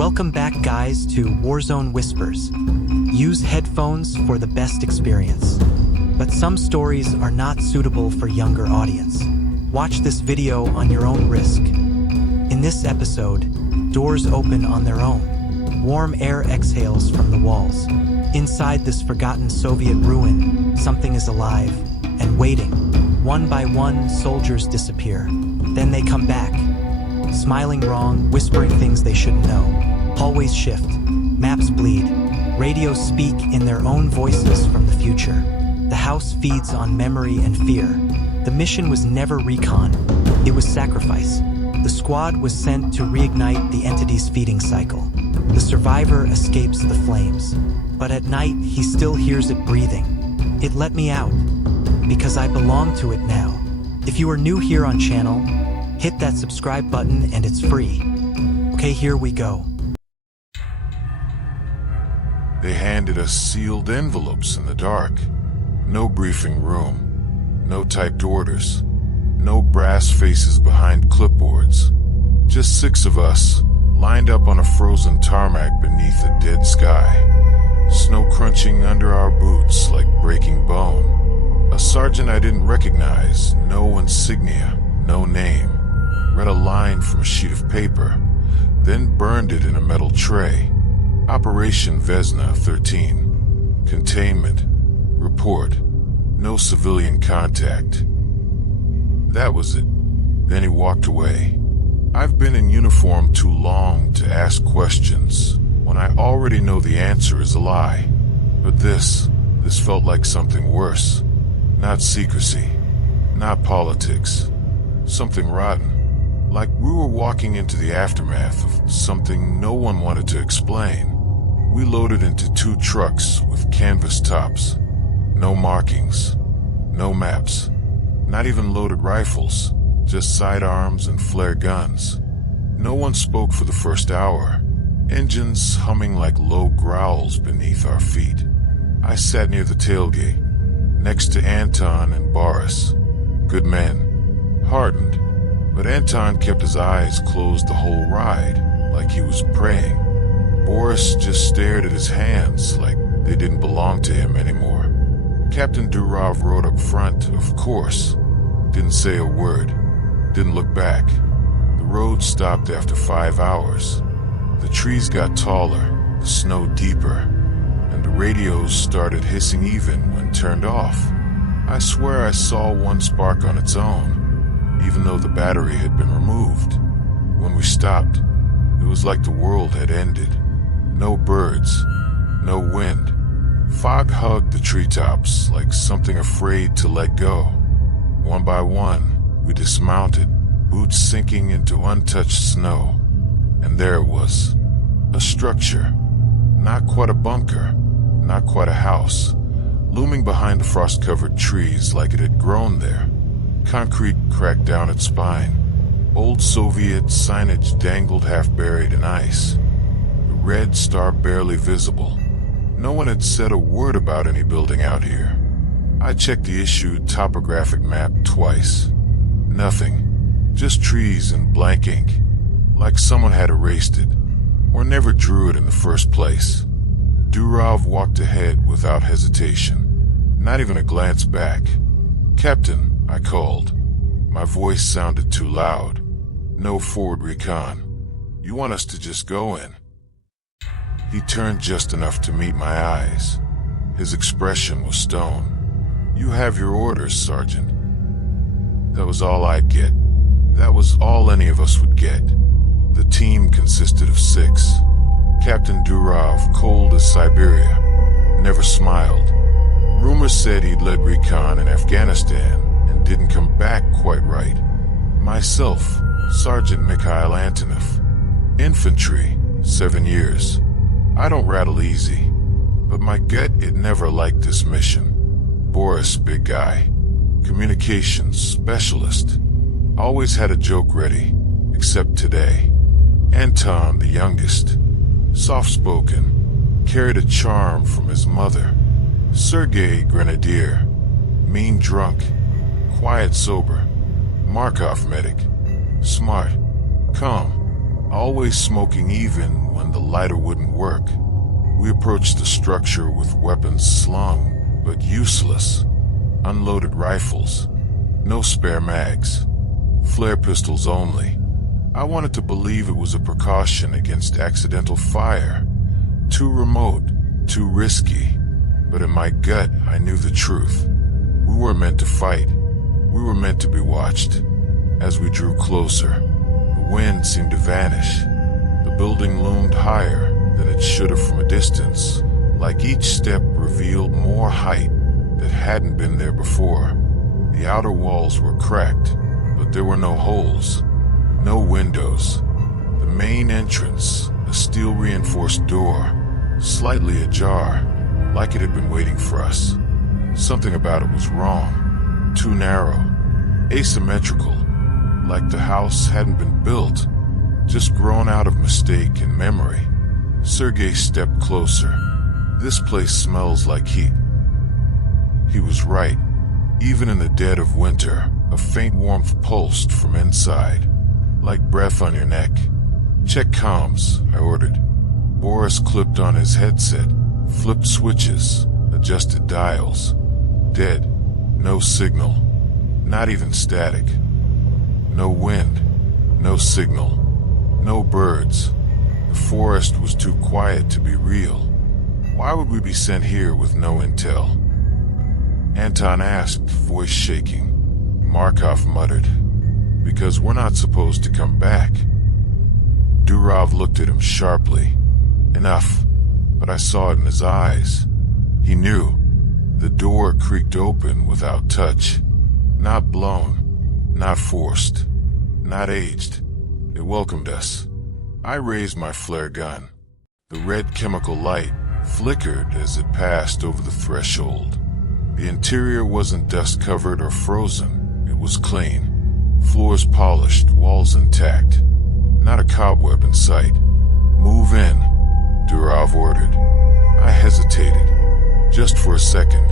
Welcome back, guys, to Warzone Whispers. Use headphones for the best experience. But some stories are not suitable for younger audience. Watch this video on your own risk. In this episode, doors open on their own. Warm air exhales from the walls. Inside this forgotten Soviet ruin, something is alive and waiting. One by one, soldiers disappear. Then they come back, smiling wrong, whispering things they shouldn't know. Hallways shift, maps bleed, radios speak in their own voices from the future. The house feeds on memory and fear. The mission was never recon, it was sacrifice. The squad was sent to reignite the entity's feeding cycle. The survivor escapes the flames, but at night he still hears it breathing. It let me out, because I belong to it now. If you are new here on channel, hit that subscribe button and it's free. Okay, here we go. They handed us sealed envelopes in the dark. No briefing room, no typed orders, no brass faces behind clipboards. Just 6 of us, lined up on a frozen tarmac beneath a dead sky. Snow crunching under our boots like breaking bone. A sergeant I didn't recognize, no insignia, no name. Read a line from a sheet of paper, then burned it in a metal tray. Operation Vesna 13. Containment. Report. No civilian contact. That was it. Then he walked away. I've been in uniform too long to ask questions when I already know the answer is a lie. But this felt like something worse. Not secrecy. Not politics. Something rotten. Like we were walking into the aftermath of something no one wanted to explain. We loaded into 2 trucks with canvas tops. No markings. No maps. Not even loaded rifles. Just sidearms and flare guns. No one spoke for the first hour. Engines humming like low growls beneath our feet. I sat near the tailgate, next to Anton and Boris. Good men. Hardened. But Anton kept his eyes closed the whole ride, like he was praying. Boris just stared at his hands like they didn't belong to him anymore. Captain Durov rode up front, of course. Didn't say a word. Didn't look back. The road stopped after 5 hours. The trees got taller, the snow deeper, and the radios started hissing even when turned off. I swear I saw one spark on its own, even though the battery had been removed. When we stopped, it was like the world had ended. No birds, no wind. Fog hugged the treetops like something afraid to let go. One by one, we dismounted, boots sinking into untouched snow. And there it was, a structure. Not quite a bunker, not quite a house, looming behind the frost-covered trees like it had grown there. Concrete cracked down its spine. Old Soviet signage dangled half-buried in ice. The red star barely visible. No one had said a word about any building out here. I checked the issued topographic map twice. Nothing. Just trees and blank ink. Like someone had erased it, or never drew it in the first place. Durov walked ahead without hesitation. Not even a glance back. "Captain," I called. My voice sounded too loud. "No forward recon. You want us to just go in?" He turned just enough to meet my eyes. His expression was stone. "You have your orders, Sergeant." That was all I'd get. That was all any of us would get. The team consisted of 6. Captain Durov, cold as Siberia, never smiled. Rumors said he'd led recon in Afghanistan and didn't come back quite right. Myself, Sergeant Mikhail Antonov. Infantry, 7 years. I don't rattle easy, but my gut, it never liked this mission. Boris, big guy. Communications specialist. Always had a joke ready, except today. Anton, the youngest. Soft-spoken. Carried a charm from his mother. Sergei, grenadier. Mean drunk. Quiet sober. Markov medic. Smart. Calm. always smoking even when the lighter wouldn't work. We approached the structure with weapons slung, but useless. Unloaded rifles, no spare mags, flare pistols only. I wanted to believe it was a precaution against accidental fire. Too remote, too risky. But in my gut, I knew the truth. We weren't meant to fight. We were meant to be watched. As we drew closer, the wind seemed to vanish. The building loomed higher than it should have from a distance, like each step revealed more height that hadn't been there before. The outer walls were cracked, but there were no holes, no windows. The main entrance, a steel-reinforced door, slightly ajar, like it had been waiting for us. Something about it was wrong. Too narrow, asymmetrical, like the house hadn't been built, just grown out of mistake and memory. Sergei stepped closer. This place smells like heat. He was right. Even in the dead of winter, a faint warmth pulsed from inside, like breath on your neck. Check comms, I ordered. Boris clipped on his headset, flipped switches, adjusted dials. Dead. No signal. Not even static. No wind. No signal. No birds. The forest was too quiet to be real. Why would we be sent here with no intel? Anton asked, voice shaking. Markov muttered, "Because we're not supposed to come back." Durov looked at him sharply. Enough, but I saw it in his eyes. He knew. The door creaked open without touch. Not blown, not forced, not aged. It welcomed us. I raised my flare gun. The red chemical light flickered as it passed over the threshold. The interior wasn't dust-covered or frozen. It was clean. Floors polished, walls intact. Not a cobweb in sight. "Move in," Durov ordered. I hesitated, just for a second.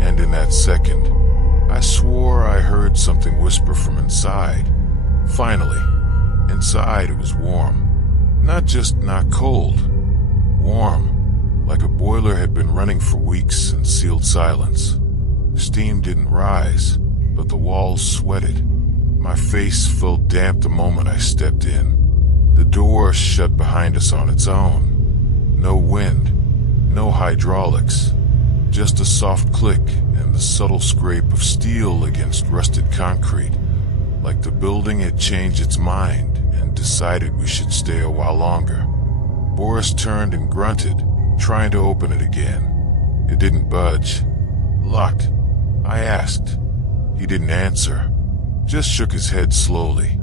And in that second, I swore I heard something whisper from inside. Finally, inside it was warm. Not just not cold. Warm, like a boiler had been running for weeks in sealed silence. Steam didn't rise, but the walls sweated. My face felt damp the moment I stepped in. The door shut behind us on its own. No wind, no hydraulics, just a soft click and the subtle scrape of steel against rusted concrete, like the building had changed its mind and decided we should stay a while longer. Boris turned and grunted, trying to open it again. It didn't budge. "Locked?" I asked. He didn't answer, just shook his head slowly.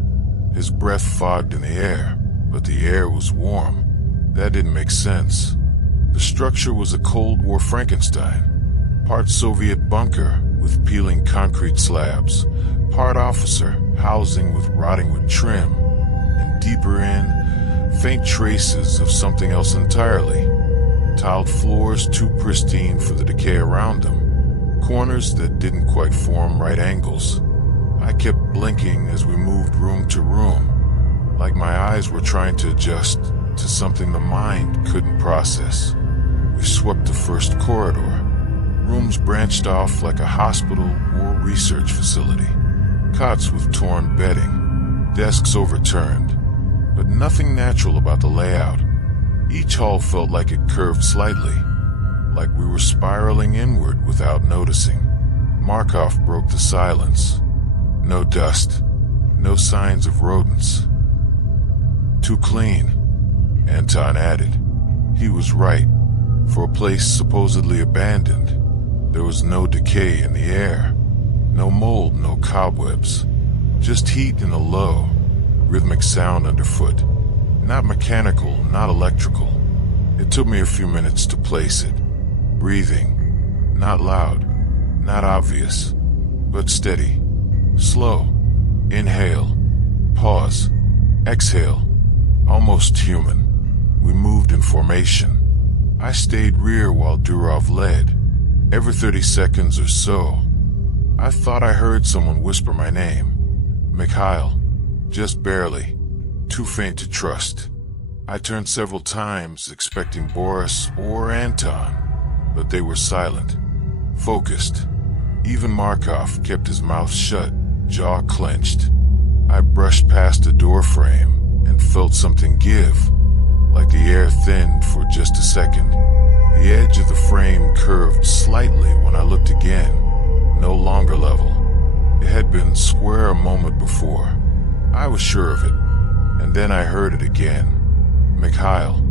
His breath fogged in the air, but the air was warm. That didn't make sense. The structure was a Cold War Frankenstein. Part Soviet bunker with peeling concrete slabs, part officer housing with rotting wood trim, and deeper in, faint traces of something else entirely. Tiled floors too pristine for the decay around them. Corners that didn't quite form right angles. I kept blinking as we moved room to room, like my eyes were trying to adjust to something the mind couldn't process. We swept the first corridor. Rooms branched off like a hospital or research facility. Cots with torn bedding, desks overturned, but nothing natural about the layout. Each hall felt like it curved slightly, like we were spiraling inward without noticing. Markov broke the silence. No dust, no signs of rodents. "Too clean," Anton added. He was right. For a place supposedly abandoned, there was no decay in the air. No mold, no cobwebs. Just heat and a low, rhythmic sound underfoot. Not mechanical, not electrical. It took me a few minutes to place it. Breathing. Not loud, not obvious, but steady. Slow. Inhale. Pause. Exhale. Almost human. We moved in formation. I stayed rear while Durov led. Every 30 seconds or so, I thought I heard someone whisper my name. Mikhail. Just barely. too faint to trust. I turned several times, expecting Boris or Anton, but they were silent, focused. Even Markov kept his mouth shut, jaw clenched. I brushed past a door frame and felt something give, like the air thinned for just a second. The edge of the frame curved slightly when I looked again, no longer level. It had been square a moment before. I was sure of it, and then I heard it again. Mikhail.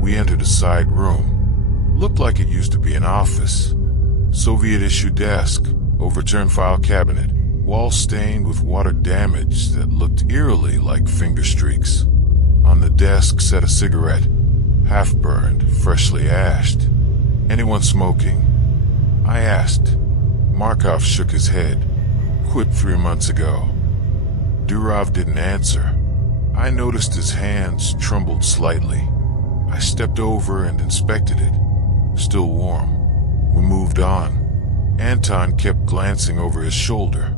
We entered a side room. Looked like it used to be an office. Soviet-issue desk, overturned file cabinet, wall stained with water damage that looked eerily like finger streaks. On the desk sat a cigarette, half-burned, freshly ashed. Anyone smoking? I asked. Markov shook his head. Quit 3 months ago. Durov didn't answer. I noticed his hands trembled slightly. I stepped over and inspected it. Still warm. We moved on. Anton kept glancing over his shoulder.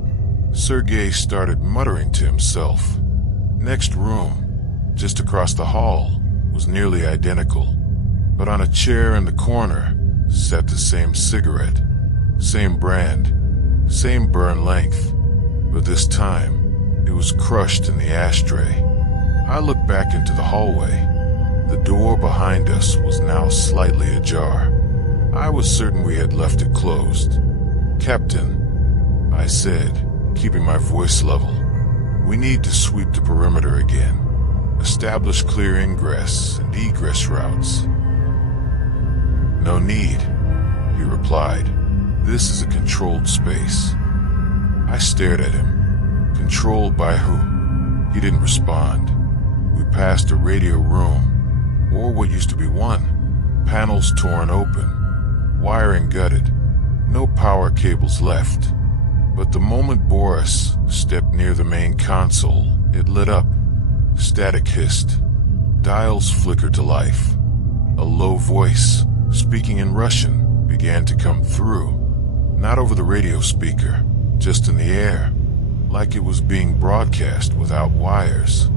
Sergei started muttering to himself. Next room, just across the hall, was nearly identical. But on a chair in the corner sat the same cigarette. Same brand. Same burn length. But this time, it was crushed in the ashtray. I looked back into the hallway. The door behind us was now slightly ajar. I was certain we had left it closed. Captain, I said, keeping my voice level, we need to sweep the perimeter again. Establish clear ingress and egress routes. No need, he replied. This is a controlled space. I stared at him. Controlled by who? He didn't respond. We passed a radio room, or what used to be one. Panels torn open, wiring gutted, no power cables left. But the moment Boris stepped near the main console, it lit up. Static hissed. Dials flickered to life. A low voice, speaking in Russian, began to come through. Not over the radio speaker, just in the air, like it was being broadcast without wires.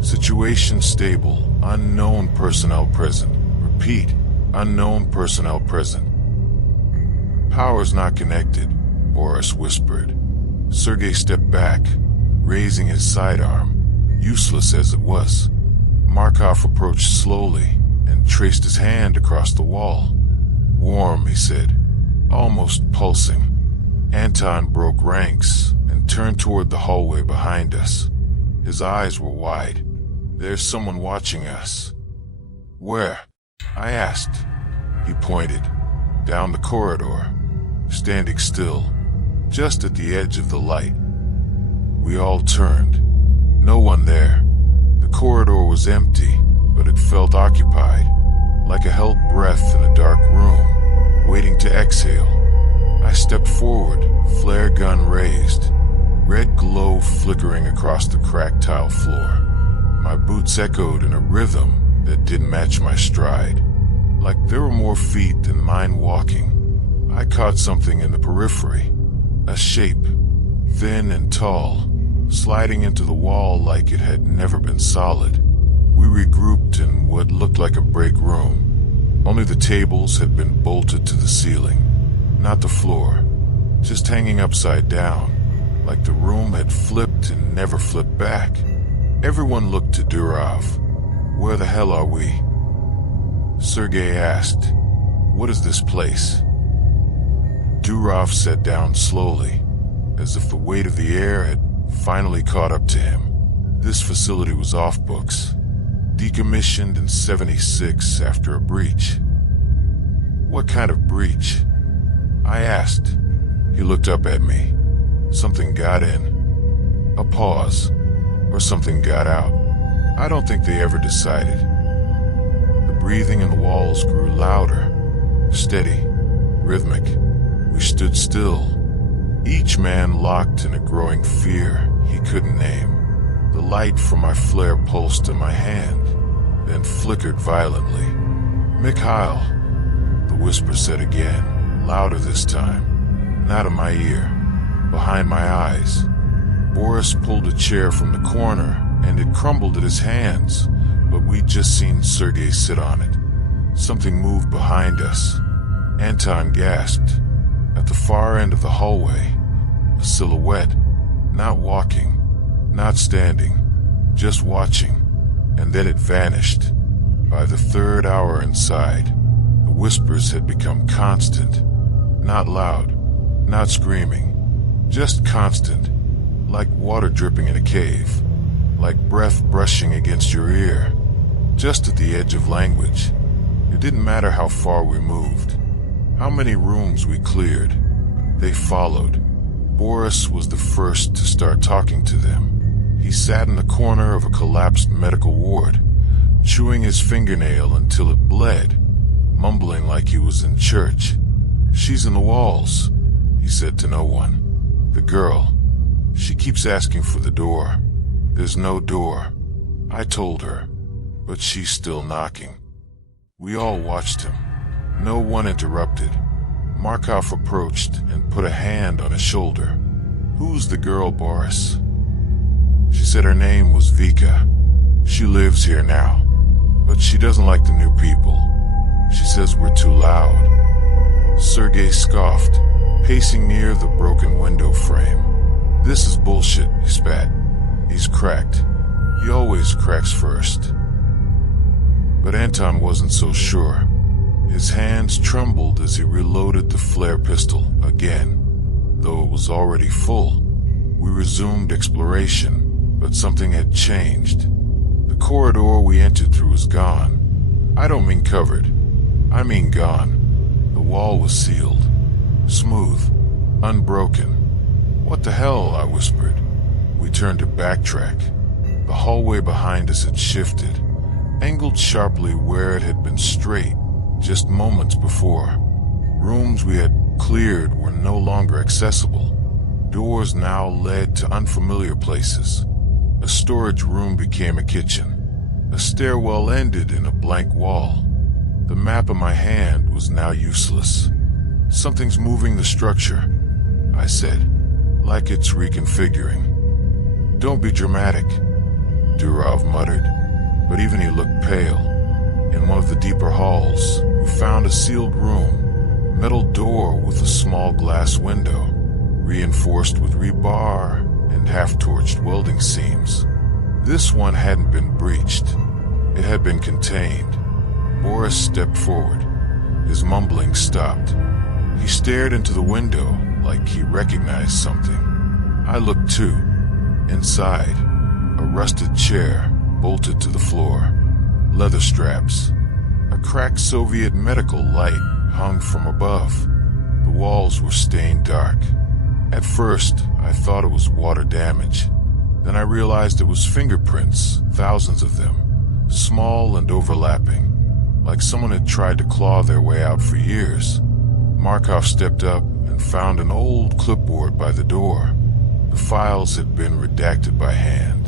Situation stable, unknown personnel present. Repeat, unknown personnel present. Power's not connected, Boris whispered. Sergei stepped back, raising his sidearm, useless as it was. Markov approached slowly and traced his hand across the wall. Warm, he said, almost pulsing. Anton broke ranks and turned toward the hallway behind us. His eyes were wide. There's someone watching us. Where? I asked. He pointed. Down the corridor, standing still, just at the edge of the light. We all turned. No one there. The corridor was empty, but it felt occupied, like a held breath in a dark room, waiting to exhale. I stepped forward, flare gun raised, red glow flickering across the cracked tile floor. My boots echoed in a rhythm that didn't match my stride, like there were more feet than mine walking. I caught something in the periphery, a shape, thin and tall, sliding into the wall like it had never been solid. We regrouped in what looked like a break room. Only the tables had been bolted to the ceiling, not the floor, just hanging upside down, like the room had flipped and never flipped back. Everyone looked to Durov. Where the hell are we? Sergei asked. What is this place? Durov sat down slowly, as if the weight of the air had finally caught up to him. This facility was off books, decommissioned in '76 after a breach. What kind of breach? I asked. He looked up at me. Something got in. A pause. Or something got out. I don't think they ever decided. The breathing in the walls grew louder, steady, rhythmic. We stood still, each man locked in a growing fear he couldn't name. The light from my flare pulsed in my hand, then flickered violently. Mikhail, the whisper said again, louder this time, not in my ear, behind my eyes. Boris pulled a chair from the corner and it crumbled at his hands, but we'd just seen Sergei sit on it. Something moved behind us. Anton gasped. At the far end of the hallway, a silhouette, not walking, not standing, just watching, and then it vanished. By the third hour inside, the whispers had become constant, not loud, not screaming, just constant, like water dripping in a cave, like breath brushing against your ear, just at the edge of language. It didn't matter how far we moved, how many rooms we cleared. They followed. Boris was the first to start talking to them. He sat in the corner of a collapsed medical ward, chewing his fingernail until it bled, mumbling like he was in church. "She's in the walls," he said to no one. "The girl. She keeps asking for the door. There's no door. I told her, but she's still knocking." We all watched him. No one interrupted. Markov approached and put a hand on his shoulder. "Who's the girl, Boris?" She said her name was Vika. She lives here now, but she doesn't like the new people. She says we're too loud. Sergei scoffed, pacing near the broken window frame. "This is bullshit," he spat. "He's cracked. He always cracks first." But Anton wasn't so sure. His hands trembled as he reloaded the flare pistol again. Though it was already full, we resumed exploration, but something had changed. The corridor we entered through was gone. I don't mean covered. I mean gone. The wall was sealed. Smooth. Unbroken. "What the hell?" I whispered. We turned to backtrack. The hallway behind us had shifted, angled sharply where it had been straight just moments before. Rooms we had cleared were no longer accessible. Doors now led to unfamiliar places. A storage room became a kitchen. A stairwell ended in a blank wall. The map in my hand was now useless. "Something's moving the structure," I said, "like it's reconfiguring." "Don't be dramatic," Durov muttered, but even he looked pale. In one of the deeper halls, we found a sealed room, metal door with a small glass window, reinforced with rebar and half-torched welding seams. This one hadn't been breached. It had been contained. Boris stepped forward. His mumbling stopped. He stared into the window like he recognized something. I looked too. Inside, a rusted chair bolted to the floor. Leather straps. A cracked Soviet medical light hung from above. The walls were stained dark. At first, I thought it was water damage. Then I realized it was fingerprints, thousands of them, small and overlapping, like someone had tried to claw their way out for years. Markov stepped up and found an old clipboard by the door. The files had been redacted by hand.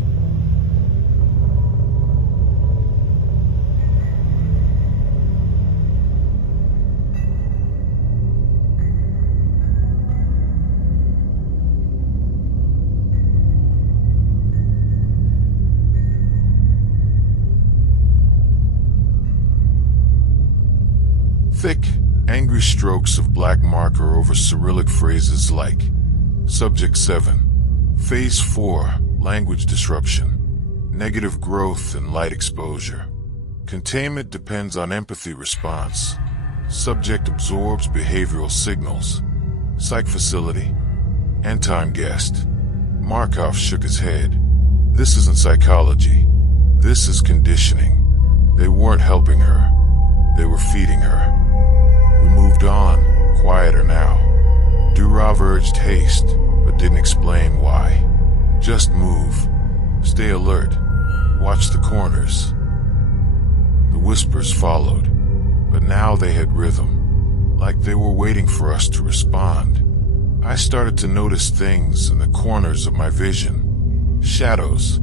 Thick, angry strokes of black marker over Cyrillic phrases like Subject 7, Phase 4, Language Disruption, Negative Growth and Light Exposure. Containment depends on empathy response. Subject absorbs behavioral signals. Psych facility. Anton guessed. Markov shook his head. This isn't psychology. This is conditioning. They weren't helping her. They were feeding her. We moved on, quieter now. Durov urged haste, but didn't explain why. Just move. Stay alert. Watch the corners. The whispers followed, but now they had rhythm, like they were waiting for us to respond. I started to notice things in the corners of my vision. Shadows,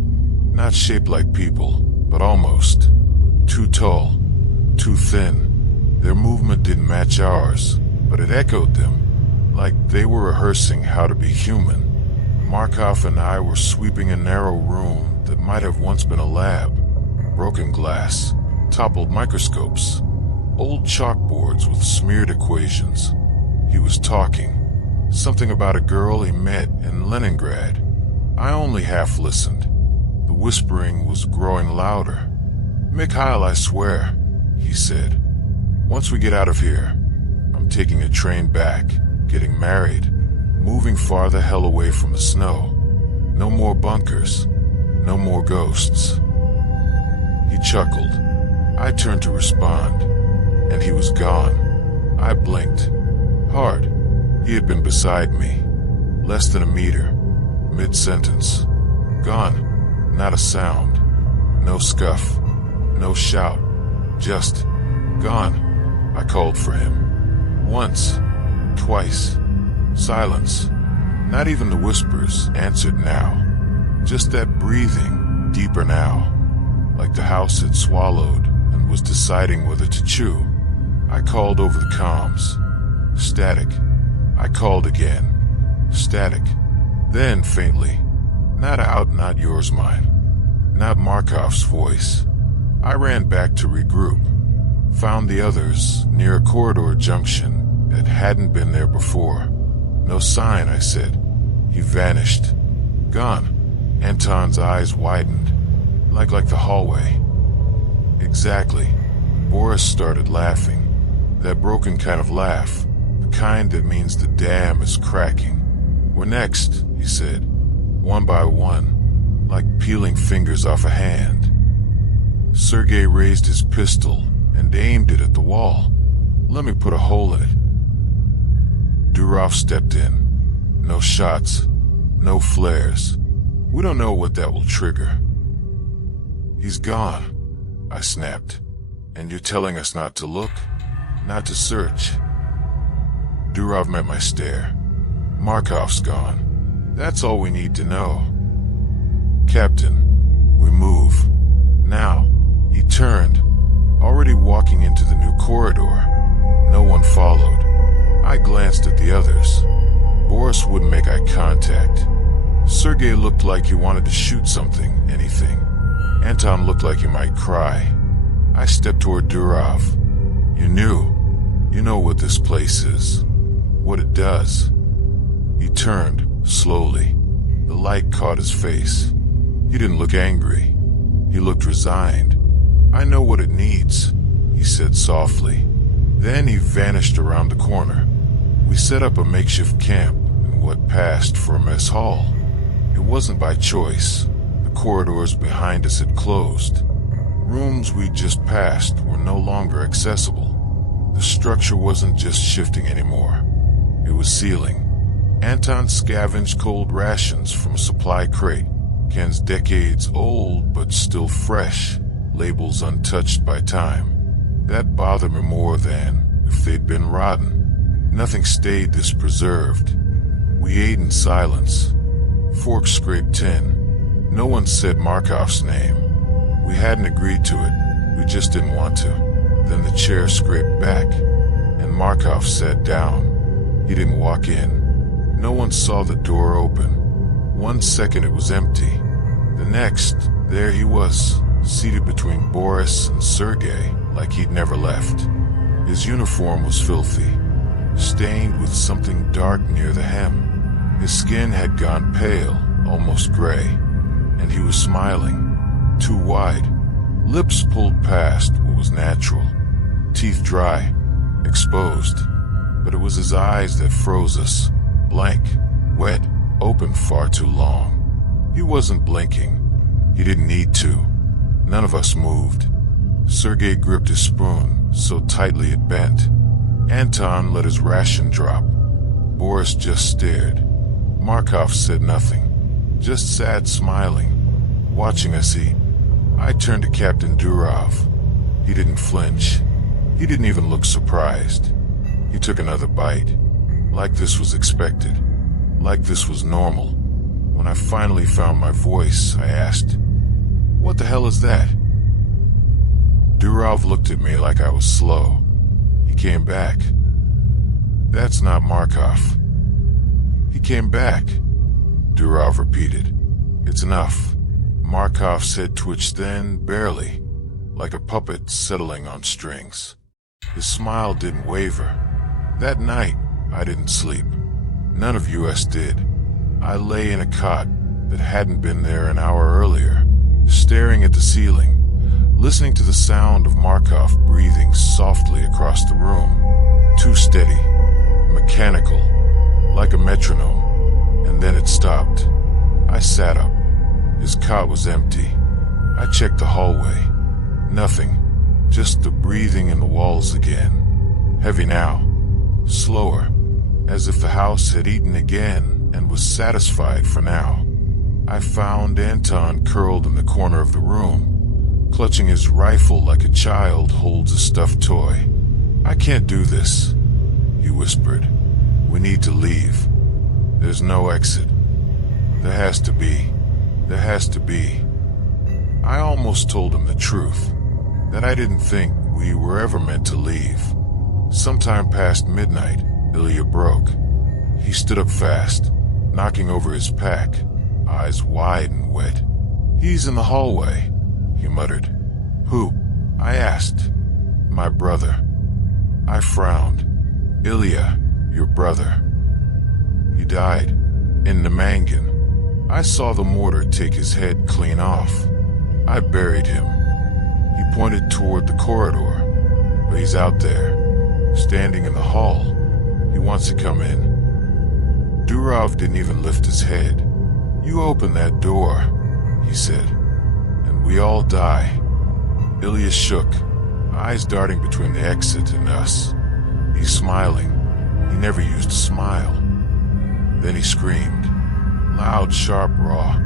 not shaped like people, but almost. Too tall, too thin. Their movement didn't match ours, but it echoed them, like they were rehearsing how to be human. Markov and I were sweeping a narrow room that might have once been a lab. Broken glass, toppled microscopes, old chalkboards with smeared equations. He was talking. Something about a girl he met in Leningrad. I only half listened. The whispering was growing louder. "Mikhail, I swear," he said. "Once we get out of here, I'm taking a train back, getting married, moving far the hell away from the snow. No more bunkers, no more ghosts." He chuckled. I turned to respond, and he was gone. I blinked. Hard. He had been beside me, less than a meter, mid-sentence. Gone. Not a sound. No scuff. No shout. Just gone. I called for him. Once. Twice. Silence. Not even the whispers answered now. Just that breathing, deeper now. Like the house had swallowed and was deciding whether to chew. I called over the comms. Static. I called again. Static. Then, faintly, "Not out, not yours, mine." Not Markov's voice. I ran back to regroup. Found the others near a corridor junction that hadn't been there before. "No sign," I said. He vanished. Gone. Anton's eyes widened. Like the hallway. Exactly. Boris started laughing. That broken kind of laugh. The kind that means the dam is cracking. "We're next," he said. One by one. Like peeling fingers off a hand. Sergei raised his pistol and aimed it at the wall. "Let me put a hole in it." Durov stepped in. "No shots. No flares. We don't know what that will trigger." "He's gone," I snapped. "And you're telling us not to look? Not to search?" Durov met my stare. "Markov's gone. That's all we need to know." "Captain, we move. Now." He turned, already walking into the new corridor. No one followed. I glanced at the others. Boris wouldn't make eye contact. Sergei looked like he wanted to shoot something, anything. Anton looked like he might cry. I stepped toward Durov. "You knew. You know what this place is. What it does." He turned, slowly. The light caught his face. He didn't look angry. He looked resigned. "I know what it needs," he said softly. Then he vanished around the corner. We set up a makeshift camp in what passed for a mess hall. It wasn't by choice. The corridors behind us had closed. Rooms we'd just passed were no longer accessible. The structure wasn't just shifting anymore. It was sealing. Anton scavenged cold rations from a supply crate. Ken's decades old but still fresh. Labels untouched by time. That bothered me more than if they'd been rotten. Nothing stayed this preserved. We ate in silence. Forks scraped tin. No one said Markov's name. We hadn't agreed to it. We just didn't want to. Then the chair scraped back, and Markov sat down. He didn't walk in. No one saw the door open. 1 second it was empty. The next, there he was, seated between Boris and Sergei, like he'd never left. His uniform was filthy, stained with something dark near the hem. His skin had gone pale, almost gray, and he was smiling, too wide. Lips pulled past what was natural, teeth dry, exposed. But it was his eyes that froze us, blank, wet, open far too long. He wasn't blinking. He didn't need to. None of us moved. Sergei gripped his spoon so tightly it bent. Anton let his ration drop. Boris just stared. Markov said nothing, just sat smiling, watching us eat. I turned to Captain Durov. He didn't flinch. He didn't even look surprised. He took another bite, like this was expected, like this was normal. When I finally found my voice, I asked, "What the hell is that?" Durov looked at me like I was slow. He came back. "That's not Markov." "He came back," Durov repeated. "It's enough. Markov's head twitched then, barely, like a puppet settling on strings. His smile didn't waver. That night, I didn't sleep. None of us did. I lay in a cot that hadn't been there an hour earlier, staring at the ceiling, listening to the sound of Markov breathing softly across the room. Too steady, mechanical, like a metronome. And then it stopped. I sat up. His cot was empty. I checked the hallway. Nothing. Just the breathing in the walls again. Heavy now. Slower. As if the house had eaten again and was satisfied for now. I found Anton curled in the corner of the room, clutching his rifle like a child holds a stuffed toy. "I can't do this," he whispered. "We need to leave. There's no exit. There has to be. There has to be." I almost told him the truth, that I didn't think we were ever meant to leave. Sometime past midnight, Ilya broke. He stood up fast, knocking over his pack, eyes wide and wet. "He's in the hallway," he muttered. "Who?" I asked. "My brother." I frowned. "Ilya, your brother. He died in Namangan. I saw the mortar take his head clean off. I buried him." He pointed toward the corridor. "But he's out there, standing in the hall. He wants to come in." Durov didn't even lift his head. "You open that door," he said, "and we all die." Ilya shook, eyes darting between the exit and us. He's smiling. He never used a smile. Then he screamed. Loud, sharp, raw.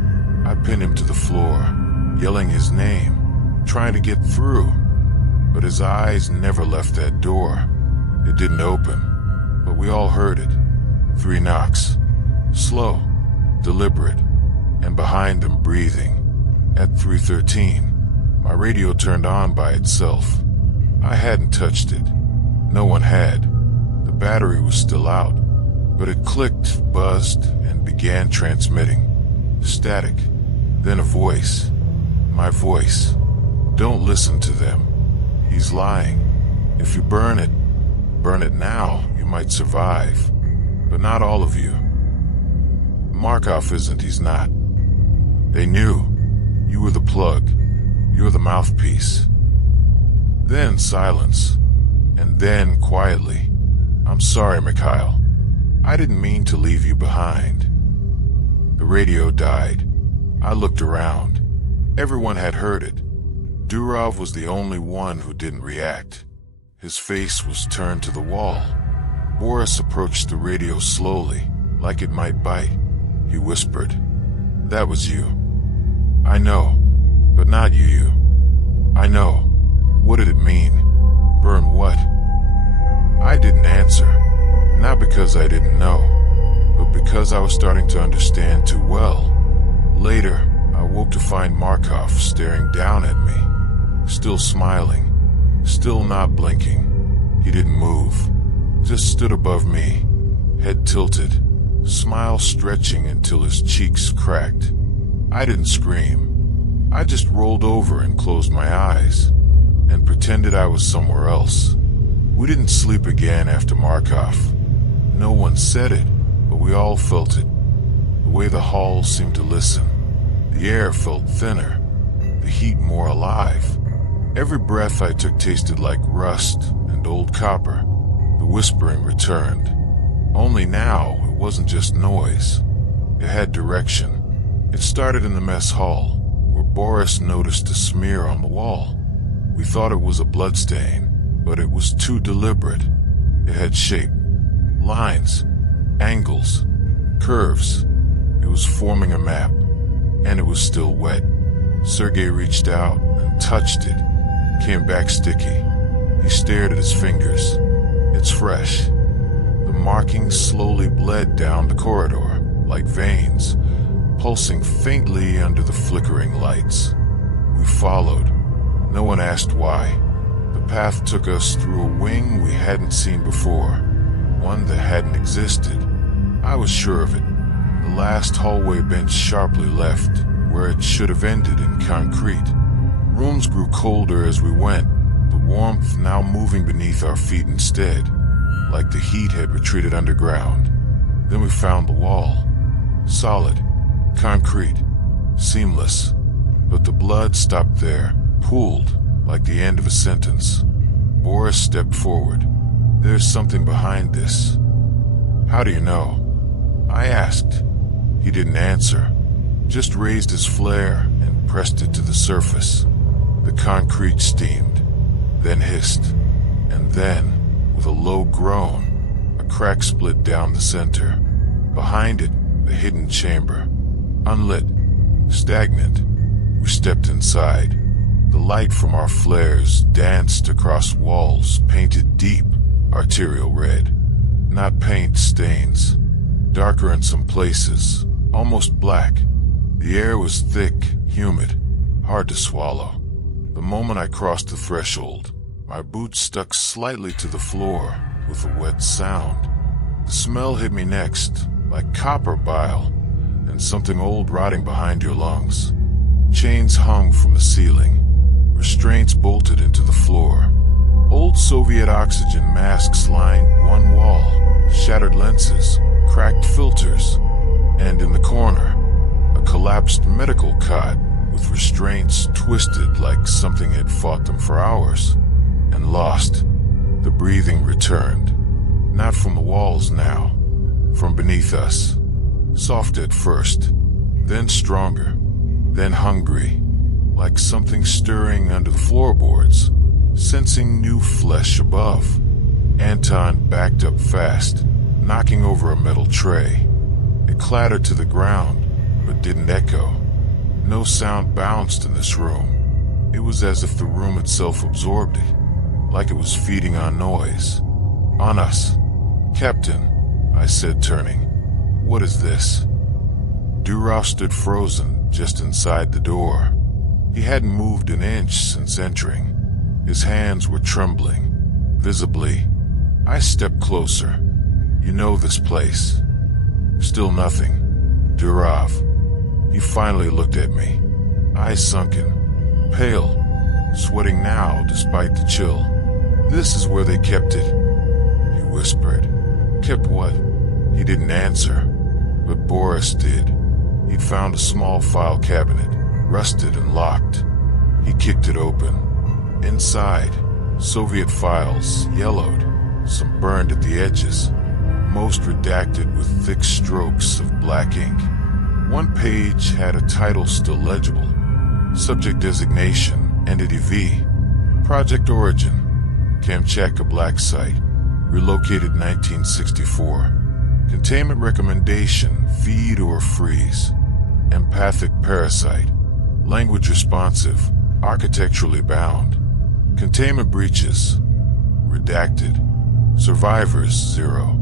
I pinned him to the floor, yelling his name, trying to get through. But his eyes never left that door. It didn't open, but we all heard it. 3 knocks. Slow, deliberate, and behind him breathing. At 3:13, my radio turned on by itself. I hadn't touched it. No one had. The battery was still out, but it clicked, buzzed, and began transmitting. Static. Then a voice. My voice. "Don't listen to them. He's lying. If you burn it now, you might survive. But not all of you. Markov isn't, he's not. They knew. You were the plug. You're the mouthpiece." Then silence. And then quietly, "I'm sorry, Mikhail. I didn't mean to leave you behind." The radio died. I looked around. Everyone had heard it. Durov was the only one who didn't react. His face was turned to the wall. Boris approached the radio slowly, like it might bite. He whispered, "That was you." "I know, but not you. I know. What did it mean? Burn what?" I didn't answer, not because I didn't know, but because I was starting to understand too well. Later, I woke to find Markov staring down at me, still smiling, still not blinking. He didn't move, just stood above me, head tilted, smile stretching until his cheeks cracked. I didn't scream. I just rolled over and closed my eyes, and pretended I was somewhere else. We didn't sleep again after Markov. No one said it, but we all felt it. The way the hall seemed to listen. The air felt thinner, the heat more alive. Every breath I took tasted like rust and old copper. The whispering returned. Only now, it wasn't just noise. It had direction. It started in the mess hall, where Boris noticed a smear on the wall. We thought it was a bloodstain, but it was too deliberate. It had shape, lines, angles, curves. It was forming a map, and it was still wet. Sergei reached out and touched it, came back sticky. He stared at his fingers. It's fresh. The markings slowly bled down the corridor, like veins, pulsing faintly under the flickering lights. We followed. No one asked why. The path took us through a wing we hadn't seen before, one that hadn't existed. I was sure of it. The last hallway bench sharply left, where it should have ended in concrete. Rooms grew colder as we went, the warmth now moving beneath our feet instead, like the heat had retreated underground. Then we found the wall. Solid, concrete, seamless. But the blood stopped there, pooled, like the end of a sentence. Boris stepped forward. "There's something behind this." "How do you know?" I asked. He didn't answer, just raised his flare and pressed it to the surface. The concrete steamed, then hissed, and then, with a low groan, a crack split down the center. Behind it, the hidden chamber. Unlit, stagnant. We stepped inside. The light from our flares danced across walls painted deep, arterial red. Not paint stains. Darker in some places, almost black. The air was thick, humid, hard to swallow. The moment I crossed the threshold, my boots stuck slightly to the floor with a wet sound. The smell hit me next, like copper bile and something old rotting behind your lungs. Chains hung from the ceiling, restraints bolted into the floor. Old Soviet oxygen masks lined one wall, shattered lenses, cracked filters, and in the corner, a collapsed medical cot with restraints twisted like something had fought them for hours and lost. The breathing returned, not from the walls now, from beneath us. Soft at first, then stronger, then hungry, like something stirring under the floorboards, sensing new flesh above. Anton backed up fast, knocking over a metal tray. It clattered to the ground, but didn't echo. No sound bounced in this room. It was as if the room itself absorbed it, like it was feeding on noise. On us. "Captain," I said, turning. "What is this?" Durov stood frozen just inside the door. He hadn't moved an inch since entering. His hands were trembling, visibly. I stepped closer. "You know this place." Still nothing. "Durov." He finally looked at me, eyes sunken, pale, sweating now despite the chill. "This is where they kept it," he whispered. "Kept what?" He didn't answer, but Boris did. He'd found a small file cabinet, rusted and locked. He kicked it open. Inside, Soviet files, yellowed, some burned at the edges, most redacted with thick strokes of black ink. One page had a title still legible. Subject designation, Entity V. Project Origin, Kamchatka Black Site, relocated 1964. Containment recommendation, feed or freeze. Empathic parasite, language responsive, architecturally bound. Containment breaches, redacted. Survivors, 0.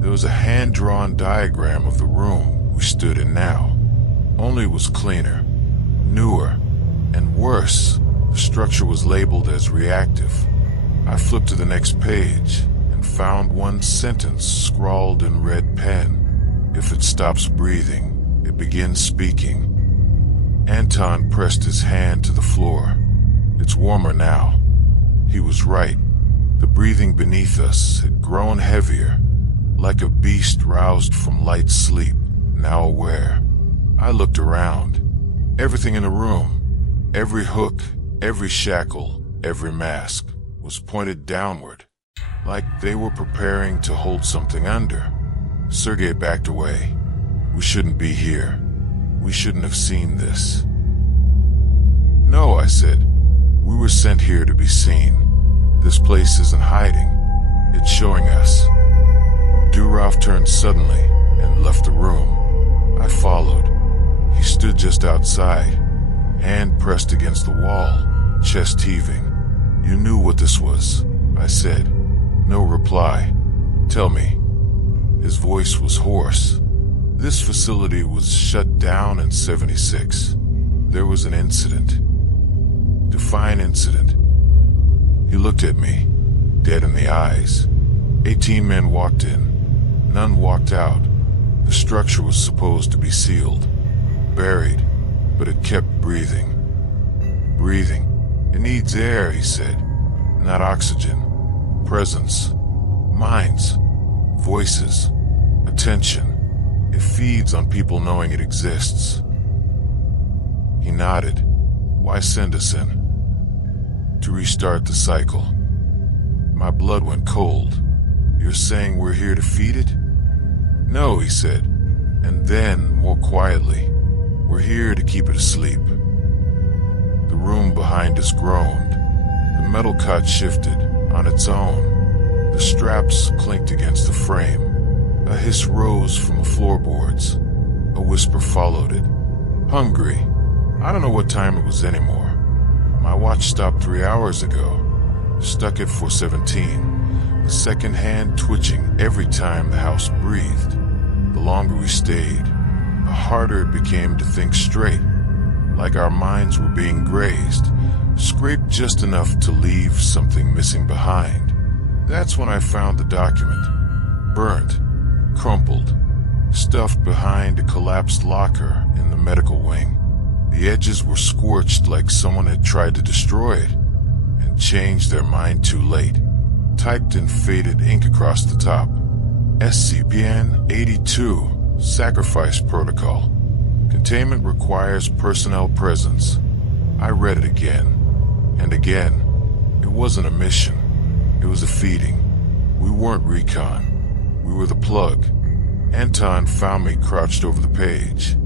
There was a hand-drawn diagram of the room we stood in now. Only it was cleaner, newer, and worse. The structure was labeled as reactive. I flipped to the next page and found one sentence scrawled in red pen. "If it stops breathing, it begins speaking." Anton pressed his hand to the floor. "It's warmer now." He was right. The breathing beneath us had grown heavier, like a beast roused from light sleep, now aware. I looked around. Everything in the room, every hook, every shackle, every mask, was pointed downward, like they were preparing to hold something under. Sergei backed away. "We shouldn't be here. We shouldn't have seen this." "No," I said. "We were sent here to be seen. This place isn't hiding. It's showing us." Durov turned suddenly and left the room. I followed. He stood just outside, hand pressed against the wall, chest heaving. "You knew what this was," I said. No reply. "Tell me." His voice was hoarse. This facility was shut down in '76. There was an incident. Define incident. He looked at me, dead in the eyes. 18 men walked in. None walked out. The structure was supposed to be sealed, buried, but it kept breathing. Breathing. It needs air, he said. Not oxygen. Presence. Minds. Voices. Attention. It feeds on people knowing it exists. He nodded. Why send us in? To restart the cycle. My blood went cold. You're saying we're here to feed it? No, he said. And then, more quietly, we're here to keep it asleep. The room behind us groaned. The metal cot shifted on its own. The straps clinked against the frame. A hiss rose from the floorboards. A whisper followed it. Hungry. I don't know what time it was anymore. My watch stopped 3 hours ago. Stuck at 4:17. The second hand twitching every time the house breathed. The longer we stayed, the harder it became to think straight. Like our minds were being grazed, scraped just enough to leave something missing behind. That's when I found the document. Burnt, crumpled, stuffed behind a collapsed locker in the medical wing. The edges were scorched like someone had tried to destroy it and changed their mind too late. Typed in faded ink across the top. SCP-82, Sacrifice Protocol. Containment requires personnel presence. I read it again and again. It wasn't a mission. It was a feeding. We weren't recon. We were the plug. Anton found me crouched over the page.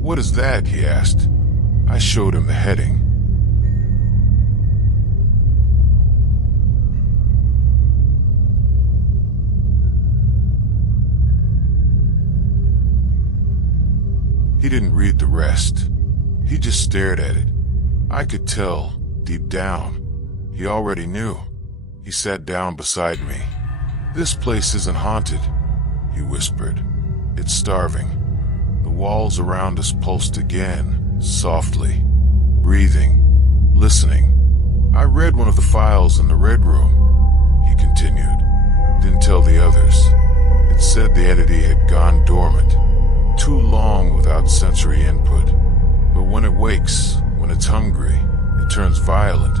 What is that? He asked. I showed him the heading. He didn't read the rest. He just stared at it. I could tell, deep down, he already knew. He sat down beside me. This place isn't haunted, he whispered. It's starving. The walls around us pulsed again, softly, breathing, listening. I read one of the files in the red room, he continued. Didn't tell the others. It said the entity had gone dormant. Too long without sensory input. But when it wakes, when it's hungry, it turns violent.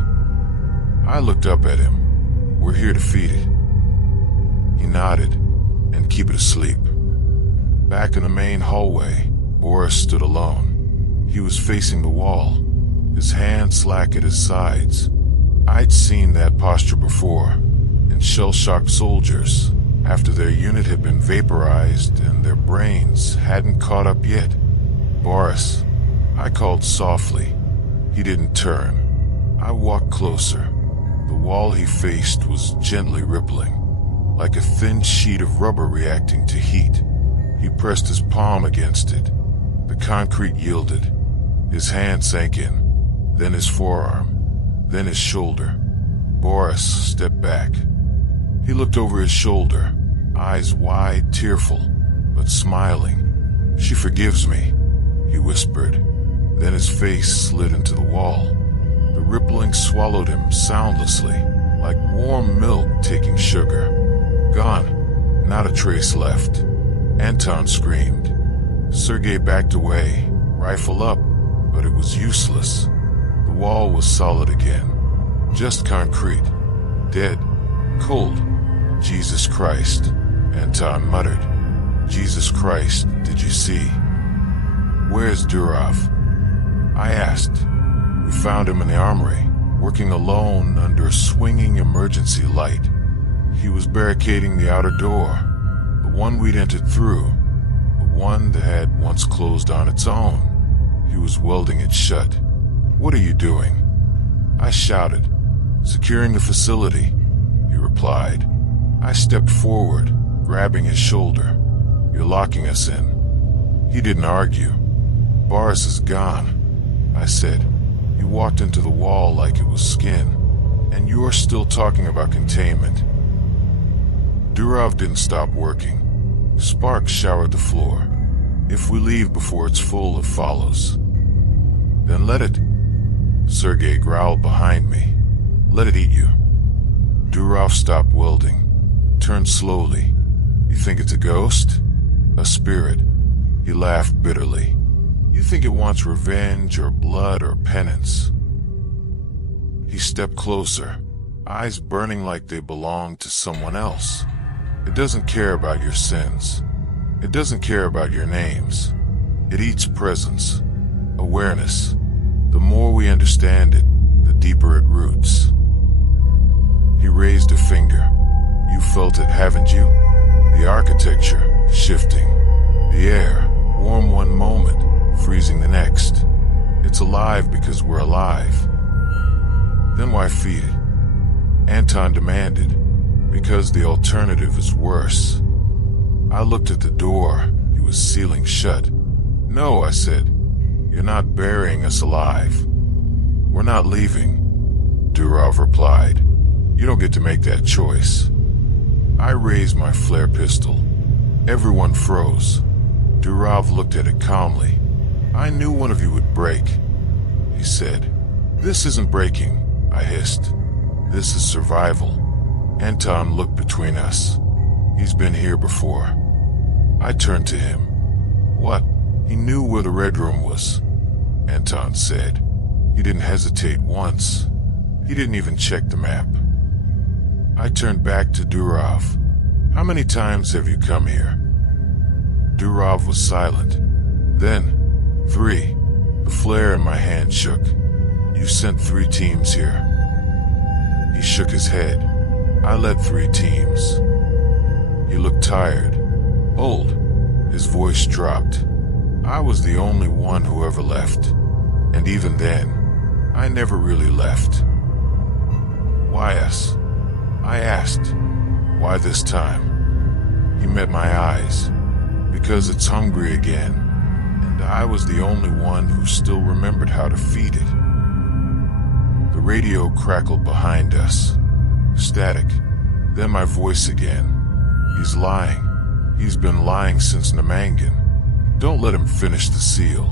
I looked up at him. We're here to feed it. He nodded. And keep it asleep. Back in the main hallway, Boris stood alone. He was facing the wall, his hands slack at his sides. I'd seen that posture before, in shell-shocked soldiers, after their unit had been vaporized and their brains hadn't caught up yet. Boris, I called softly. He didn't turn. I walked closer. The wall he faced was gently rippling, like a thin sheet of rubber reacting to heat. He pressed his palm against it. The concrete yielded. His hand sank in, then his forearm, then his shoulder. Boris stepped back. He looked over his shoulder, eyes wide, tearful, but smiling. She forgives me, he whispered. Then his face slid into the wall. The rippling swallowed him soundlessly, like warm milk taking sugar. Gone. Not a trace left. Anton screamed. Sergei backed away, rifle up, but it was useless. The wall was solid again. Just concrete. Dead. Cold. Jesus Christ, Anton muttered. Jesus Christ, did you see? Where's Durov? I asked. We found him in the armory, working alone under a swinging emergency light. He was barricading the outer door, the one we'd entered through, the one that had once closed on its own. He was welding it shut. What are you doing? I shouted. Securing the facility, he replied. I stepped forward, grabbing his shoulder. You're locking us in. He didn't argue. Boris is gone, I said. He walked into the wall like it was skin. And you're still talking about containment. Durov didn't stop working. Sparks showered the floor. If we leave before it's full, it follows. Then let it. Sergei growled behind me. Let it eat you. Durov stopped welding. Turned slowly. You think it's a ghost? A spirit? He laughed bitterly. You think it wants revenge or blood or penance. He stepped closer, eyes burning like they belonged to someone else. It doesn't care about your sins. It doesn't care about your names. It eats presence, awareness. The more we understand it, the deeper it roots. He raised a finger. You felt it, haven't you? The architecture, shifting. The air, warm one moment, freezing the next. It's alive because we're alive. Then why feed it? Anton demanded, because the alternative is worse. I looked at the door. It was sealing shut. No, I said. You're not burying us alive. We're not leaving, Durov replied. You don't get to make that choice. I raised my flare pistol. Everyone froze. Durov looked at it calmly. I knew one of you would break, he said. This isn't breaking, I hissed. This is survival. Anton looked between us. He's been here before. I turned to him. What? He knew where the red room was, Anton said. He didn't hesitate once. He didn't even check the map. I turned back to Durov. How many times have you come here? Durov was silent. Then, 3. The flare in my hand shook. You sent 3 teams here. He shook his head. I led 3 teams. He looked tired, old. His voice dropped. I was the only one who ever left. And even then, I never really left. Why us? I asked. Why this time? He met my eyes. Because it's hungry again, and I was the only one who still remembered how to feed it. The radio crackled behind us. Static. Then my voice again. He's lying. He's been lying since Namangan. Don't let him finish the seal.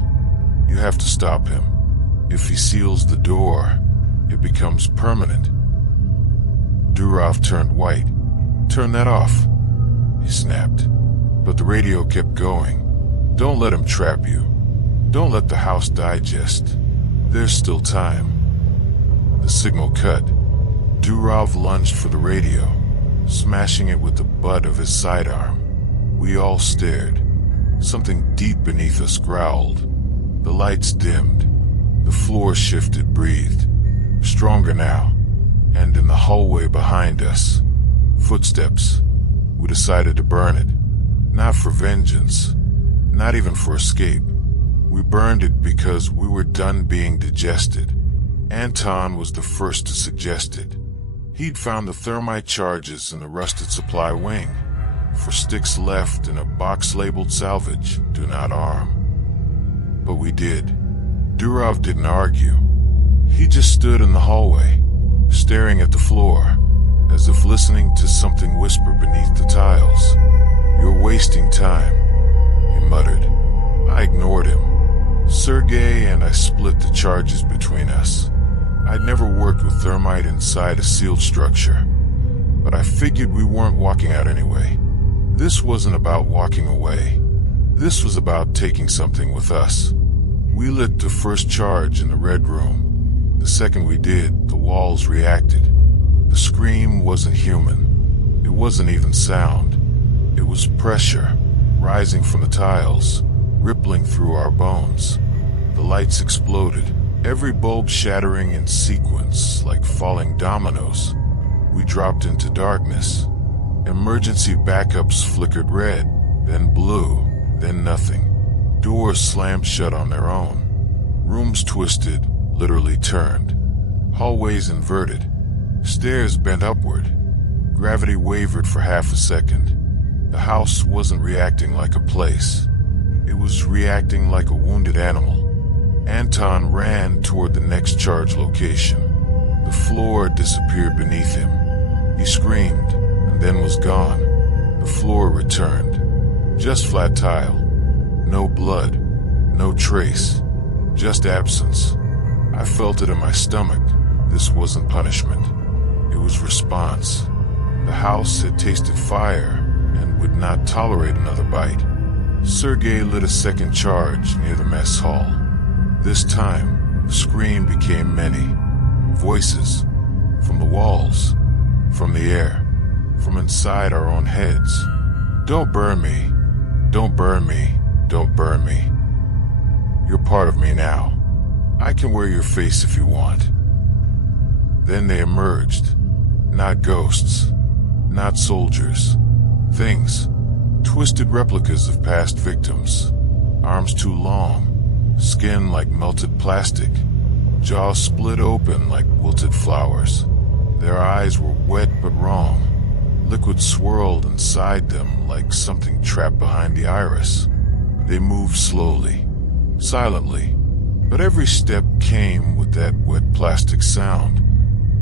You have to stop him. If he seals the door, it becomes permanent. Durov turned white. Turn that off, he snapped. But the radio kept going. Don't let him trap you. Don't let the house digest. There's still time. The signal cut. Durov lunged for the radio, smashing it with the butt of his sidearm. We all stared. Something deep beneath us growled. The lights dimmed. The floor shifted, breathed. Stronger now. And in the hallway behind us, footsteps. We decided to burn it. Not for vengeance. Not even for escape. We burned it because we were done being digested. Anton was the first to suggest it. He'd found the thermite charges in the rusted supply wing. For sticks left in a box labeled salvage, do not arm. But we did. Durov didn't argue. He just stood in the hallway, staring at the floor, as if listening to something whisper beneath the tiles. You're wasting time, he muttered. I ignored him. Sergei and I split the charges between us. I'd never worked with thermite inside a sealed structure, but I figured we weren't walking out anyway. This wasn't about walking away. This was about taking something with us. We lit the first charge in the red room. The second we did, the walls reacted. The scream wasn't human. It wasn't even sound. It was pressure, rising from the tiles, rippling through our bones. The lights exploded, every bulb shattering in sequence like falling dominoes. We dropped into darkness. Emergency backups flickered red, then blue, then nothing. Doors slammed shut on their own. Rooms twisted, literally turned. Hallways inverted. Stairs bent upward. Gravity wavered for half a second. The house wasn't reacting like a place. It was reacting like a wounded animal. Anton ran toward the next charge location. The floor disappeared beneath him. He screamed, and then was gone. The floor returned. Just flat tile. No blood. No trace. Just absence. I felt it in my stomach. This wasn't punishment. It was response. The house had tasted fire and would not tolerate another bite. Sergei lit a second charge near the mess hall. This time, the scream became many. Voices. From the walls. From the air. From inside our own heads. Don't burn me. Don't burn me. Don't burn me. You're part of me now. I can wear your face if you want. Then they emerged. Not ghosts. Not soldiers. Things. Twisted replicas of past victims. Arms too long. Skin like melted plastic. Jaws split open like wilted flowers. Their eyes were wet but wrong. Liquid swirled inside them like something trapped behind the iris. They moved slowly, silently, but every step came with that wet plastic sound,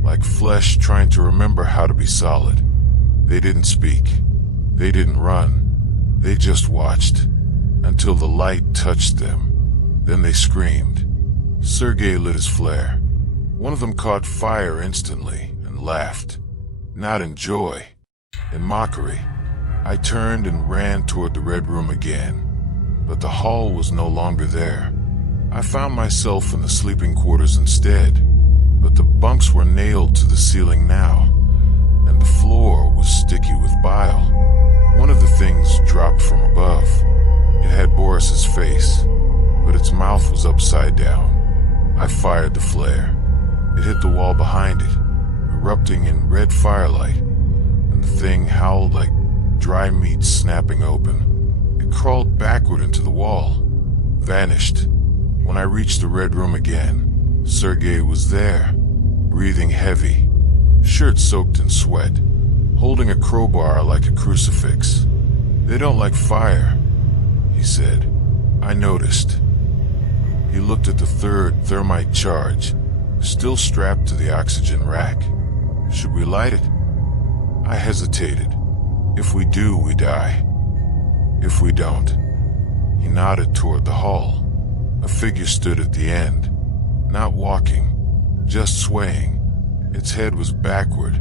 like flesh trying to remember how to be solid. They didn't speak. They didn't run. They just watched, until the light touched them. Then they screamed. Sergei lit his flare. One of them caught fire instantly and laughed. Not in joy, in mockery. I turned and ran toward the red room again. But the hall was no longer there. I found myself in the sleeping quarters instead, but the bunks were nailed to the ceiling now, and the floor was sticky with bile. One of the things dropped from above. It had Boris's face, but its mouth was upside down. I fired the flare. It hit the wall behind it, erupting in red firelight, and the thing howled like dry meat snapping open. It crawled backward into the wall, vanished. When I reached the red room again, Sergei was there, breathing heavy, shirt soaked in sweat, holding a crowbar like a crucifix. They don't like fire, he said. I noticed. He looked at the third thermite charge, still strapped to the oxygen rack. Should we light it? I hesitated. If we do, we die. If we don't. He nodded toward the hall. A figure stood at the end, not walking, just swaying. Its head was backward,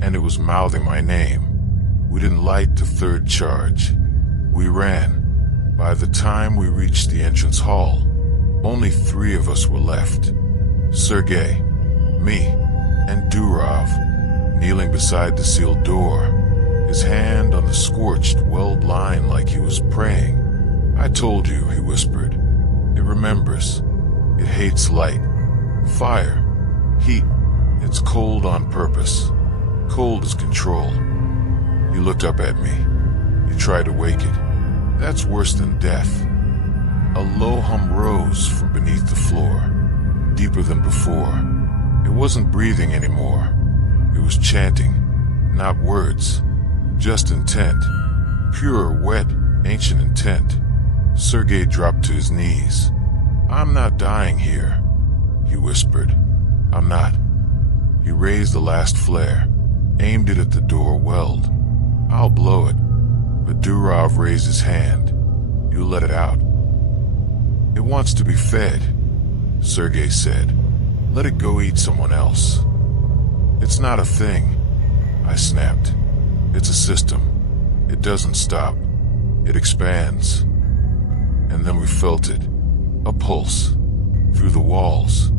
and it was mouthing my name. We didn't light the third charge. We ran. By the time we reached the entrance hall, only 3 of us were left. Sergei, me, and Durov, kneeling beside the sealed door, his hand on the scorched, weld line like he was praying. I told you, he whispered. It remembers. It hates light, fire, heat. It's cold on purpose. Cold as control. He looked up at me. He tried to wake it. That's worse than death. A low hum rose from beneath the floor, deeper than before. It wasn't breathing anymore. It was chanting, not words, just intent. Pure, wet, ancient intent. Sergei dropped to his knees. I'm not dying here, he whispered. I'm not. He raised the last flare, aimed it at the door weld. I'll blow it. But Durov raised his hand. You let it out. It wants to be fed, Sergei said. Let it go eat someone else. It's not a thing, I snapped. It's a system. It doesn't stop. It expands. And then we felt it. A pulse. Through the walls.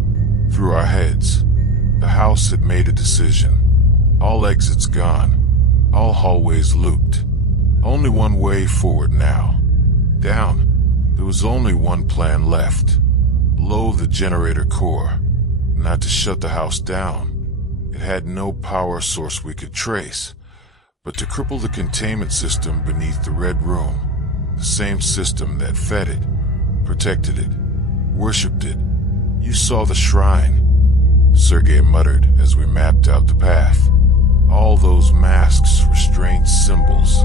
Through our heads. The house had made a decision. All exits gone. All hallways looped. Only one way forward now. Down. There was only one plan left. Below the generator core. Not to shut the house down. It had no power source we could trace, but to cripple the containment system beneath the red room. The same system that fed it, protected it, worshipped it. You saw the shrine, Sergei muttered as we mapped out the path. All those masks were strange symbols.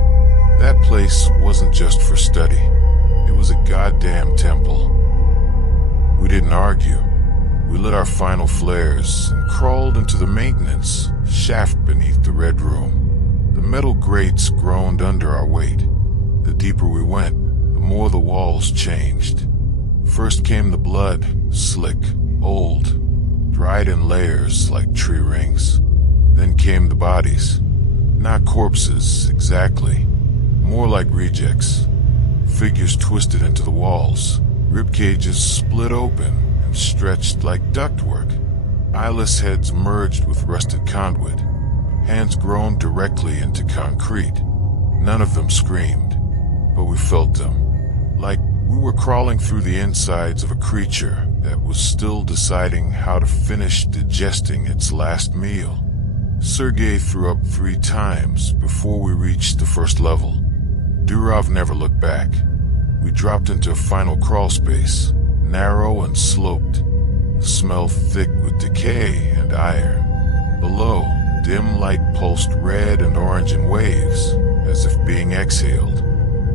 That place wasn't just for study. It was a goddamn temple. We didn't argue. We lit our final flares and crawled into the maintenance shaft beneath the red room. The metal grates groaned under our weight. The deeper we went, the more the walls changed. First came the blood, slick, old, dried in layers like tree rings. Then came the bodies. Not corpses, exactly. More like rejects. Figures twisted into the walls, rib cages split open and stretched like ductwork. Eyeless heads merged with rusted conduit. Hands grown directly into concrete. None of them screamed, but we felt them, like we were crawling through the insides of a creature that was still deciding how to finish digesting its last meal. Sergei threw up 3 times before we reached the first level. Durov never looked back. We dropped into a final crawl space, narrow and sloped. The smell thick with decay and iron. Below, dim light pulsed red and orange in waves, as if being exhaled.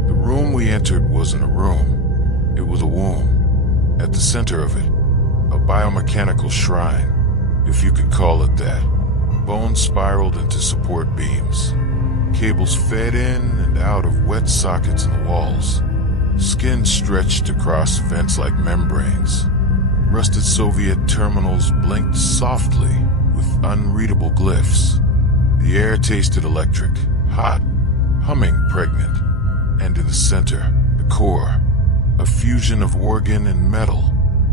The room we entered wasn't a room. It was a womb. At the center of it, a biomechanical shrine, if you could call it that. Bones spiraled into support beams. Cables fed in and out of wet sockets in the walls. Skin stretched across vents like membranes. Rusted Soviet terminals blinked softly with unreadable glyphs. The air tasted electric, hot, humming pregnant. And in the center, the core, a fusion of organ and metal,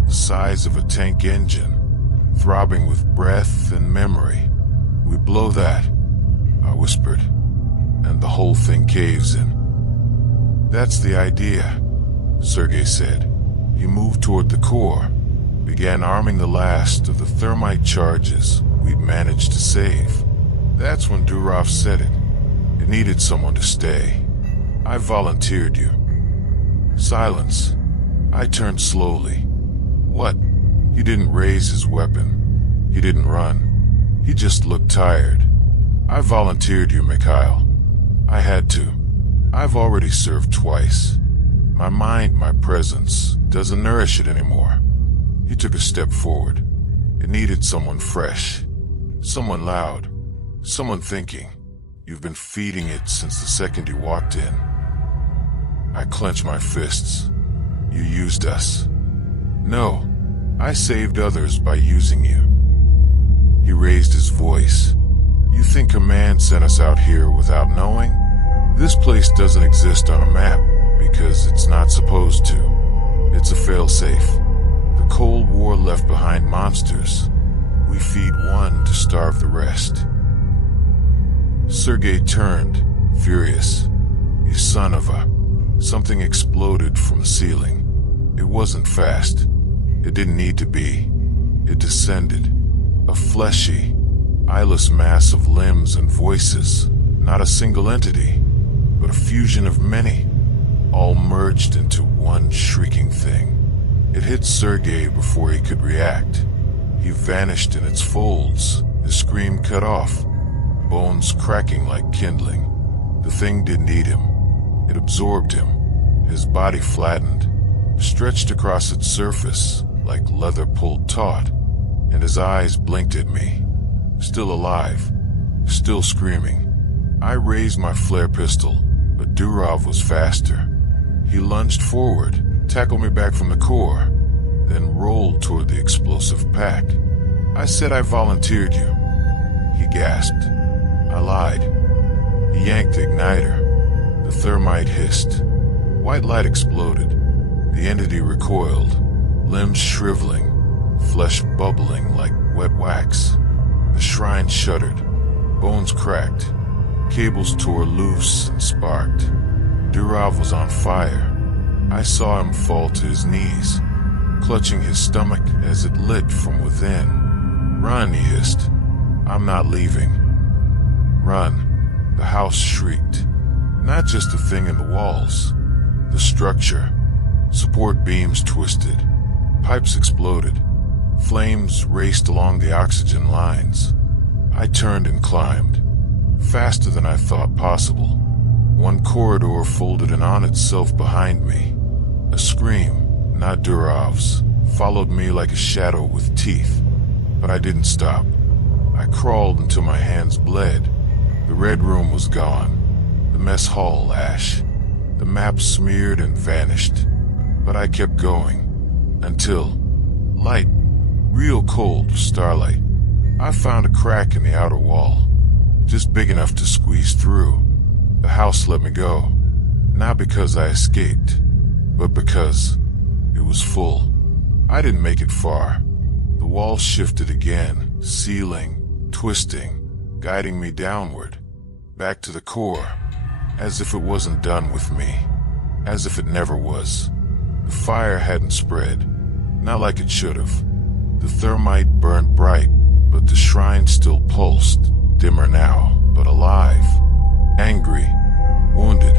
the size of a tank engine, throbbing with breath and memory. "We blow that," I whispered, "and the whole thing caves in." "That's the idea," Sergei said. He moved toward the core, began arming the last of the thermite charges we'd managed to save. That's when Durov said it. It needed someone to stay. "I volunteered you." Silence. I turned slowly. "What?" He didn't raise his weapon. He didn't run. He just looked tired. "I volunteered you, Mikhail. I had to. I've already served twice. My mind, my presence, doesn't nourish it anymore." He took a step forward. It needed someone fresh. Someone loud. Someone thinking. "You've been feeding it since the second you walked in." I clenched my fists. "You used us." "No, I saved others by using you." He raised his voice. "You think command sent us out here without knowing? This place doesn't exist on a map because it's not supposed to. It's a failsafe. The Cold War left behind monsters. We feed one to starve the rest." Sergei turned, furious. "You son of a..." Something exploded from the ceiling. It wasn't fast. It didn't need to be. It descended. A fleshy, eyeless mass of limbs and voices. Not a single entity, but a fusion of many, all merged into one shrieking thing. It hit Sergei before he could react. He vanished in its folds, his scream cut off, bones cracking like kindling. The thing didn't eat him. It absorbed him. His body flattened, stretched across its surface like leather pulled taut, and his eyes blinked at me. Still alive, still screaming. I raised my flare pistol, but Durov was faster. He lunged forward, tackled me back from the core, then rolled toward the explosive pack. "I said I volunteered you." He gasped. I lied. He yanked the igniter. The thermite hissed. White light exploded. The entity recoiled, limbs shriveling, flesh bubbling like wet wax. The shrine shuddered. Bones cracked. Cables tore loose and sparked. Durov was on fire. I saw him fall to his knees, clutching his stomach as it lit from within. "Run," he hissed. "I'm not leaving." "Run." The house shrieked. Not just the thing in the walls. The structure. Support beams twisted. Pipes exploded. Flames raced along the oxygen lines. I turned and climbed. Faster than I thought possible. One corridor folded in on itself behind me. A scream, not Durov's, followed me like a shadow with teeth. But I didn't stop. I crawled until my hands bled. The red room was gone. The mess hall ash. The map smeared and vanished. But I kept going. Until... light. Real cold starlight. I found a crack in the outer wall. Just big enough to squeeze through. The house let me go. Not because I escaped, but because it was full. I didn't make it far. The wall shifted again, sealing, twisting, guiding me downward, back to the core, as if it wasn't done with me, as if it never was. The fire hadn't spread, not like it should have. The thermite burned bright, but the shrine still pulsed, dimmer now, but alive, angry, wounded,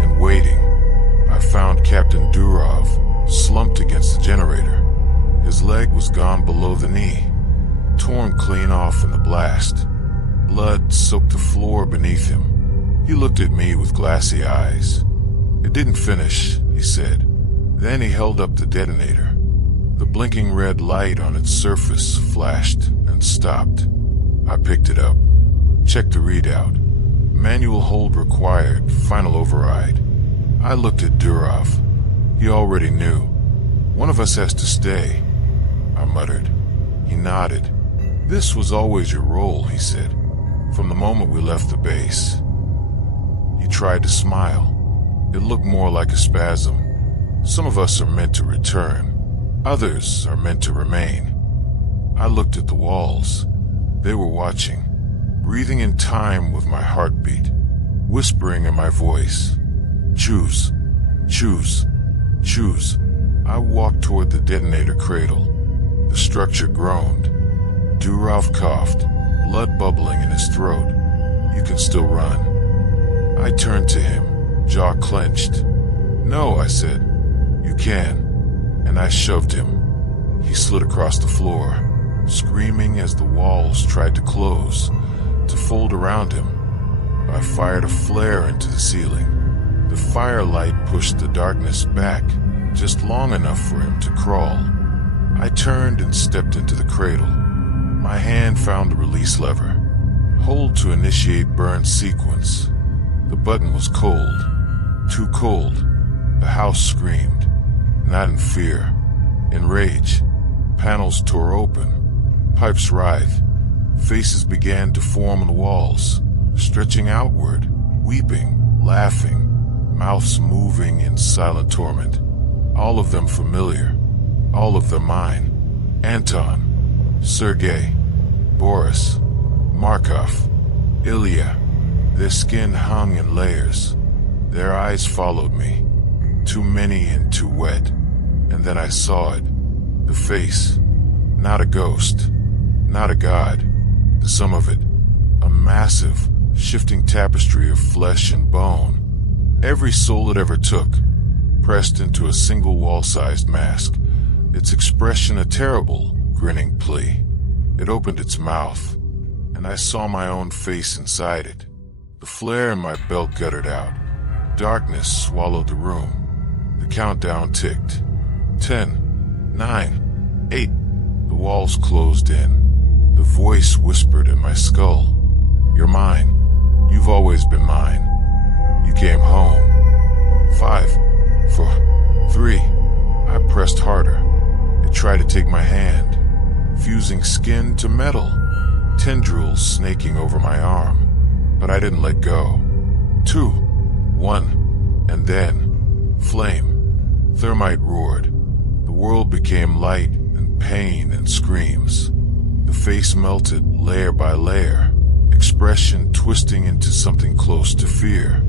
and waiting. I found Captain Durov slumped against the generator. His leg was gone below the knee, torn clean off in the blast. Blood soaked the floor beneath him. He looked at me with glassy eyes. "It didn't finish," he said. Then he held up the detonator. The blinking red light on its surface flashed and stopped. I picked it up, checked the readout. Manual hold required, final override. I looked at Durov. He already knew. "One of us has to stay," I muttered. He nodded. "This was always your role," he said, "from the moment we left the base." He tried to smile. It looked more like a spasm. Some of us are meant to return. Others are meant to remain. I looked at the walls. They were watching, breathing in time with my heartbeat, whispering in my voice, "Choose, choose, choose." I walked toward the detonator cradle. The structure groaned. Durov coughed, blood bubbling in his throat. "You can still run." I turned to him, jaw clenched. "No," I said. "You can." And I shoved him. He slid across the floor, screaming as the walls tried to close, to fold around him. I fired a flare into the ceiling. The firelight pushed the darkness back, just long enough for him to crawl. I turned and stepped into the cradle. My hand found the release lever. Hold to initiate burn sequence. The button was cold. Too cold. The house screamed. Not in fear. In rage. Panels tore open. Pipes writhed. Faces began to form on the walls, stretching outward, weeping, laughing, mouths moving in silent torment. All of them familiar. All of them mine. Anton, Sergei, Boris, Markov, Ilya. Their skin hung in layers. Their eyes followed me. Too many and too wet. And then I saw it. The face. Not a ghost. Not a god. The sum of it. A massive, shifting tapestry of flesh and bone. Every soul it ever took, pressed into a single wall-sized mask. Its expression a terrible, grinning plea. It opened its mouth, and I saw my own face inside it. The flare in my belt guttered out. Darkness swallowed the room. The countdown ticked. 10, 9, 8. The walls closed in. The voice whispered in my skull. "You're mine. You've always been mine. You came home." 5, 4, 3. I pressed harder. It tried to take my hand, fusing skin to metal, tendrils snaking over my arm. But I didn't let go. 2, 1, and then flame. Thermite roared. The world became light and pain and screams. The face melted layer by layer, expression twisting into something close to fear.